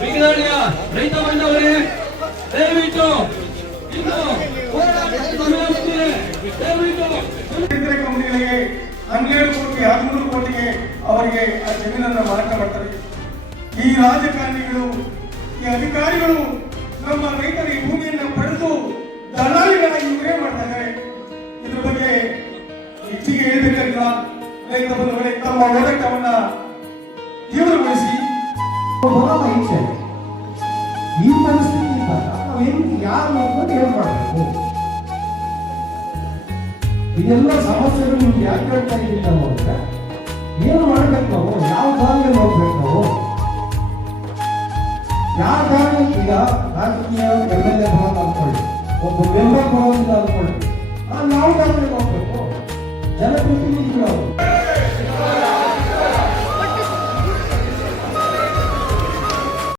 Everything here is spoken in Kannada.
ಬೀಗದಾಳಿಯ ರೈತ ಬಂದವರೇ, ದಯವಿಟ್ಟು. ದಯವಿಟ್ಟು ರೈತರ ಕಂಪನಿಗಳಿಗೆ ಹನ್ನೆರಡು ಕೋಟಿ, ಹದಿಮೂರು ಕೋಟಿಗೆ ಅವರಿಗೆ ಆ ಜಮೀನನ್ನು ಮಾರಾಟ ಮಾಡ್ತಾರೆ ಈ ರಾಜಕಾರಣಿಗಳು, ಈ ಅಧಿಕಾರಿಗಳು ನಮ್ಮ ರೈತರ ಈ ಭೂಮಿಯನ್ನು ಪಡೆದು ದಲಾಳಿಗಳಾಗಿ ಇವರೇ ಮಾಡ್ತಾರೆ ಇದ್ರ ಬಗ್ಗೆ ಹೆಚ್ಚಿಗೆ ಹೇಳ್ಬೇಕಾಗಿಲ್ಲ ರೈತ ಬಂಧುಗಳೇ, ತಮ್ಮ ಹೋರಾಟವನ್ನ ಈ ಪರಿಸ್ಥಿತಿ ಇದ್ದಾಗ ನಾವು ಹೆಂಗೆ ಯಾರು ಅಂತ ಏನ್ ಮಾಡಬೇಕು? ಇದೆಲ್ಲ ಸಮಸ್ಯೆಗಳು ನಿಮ್ಗೆ ಯಾಕೆ ಹೇಳ್ತಾ ಇದ್ದೀನಿ ನಾವು ಅಂದ್ರೆ ಏನು ಮಾಡ್ಬೇಕು ನಾವು? ಯಾವ ದಾರಿಯಲ್ಲಿ ಹೋಗ್ಬೇಕು ನಾವು? ಯಾವ ದಾರಿ ಈಗ ರಾಜಕೀಯ ಎಂ ಎಲ್ ಎ ಬರೋದು ಅನ್ಕೊಳ್ಳಿ ಒಬ್ಬ ಮೆಂಬರ್ ಬರೋದಿಲ್ಲ ಅನ್ಕೊಳ್ಳಿ ನಾವು ದಾರಿಯಲ್ಲಿ ಹೋಗ್ಬೇಕು. ಜನಪ್ರತಿನಿಧಿಗಳು.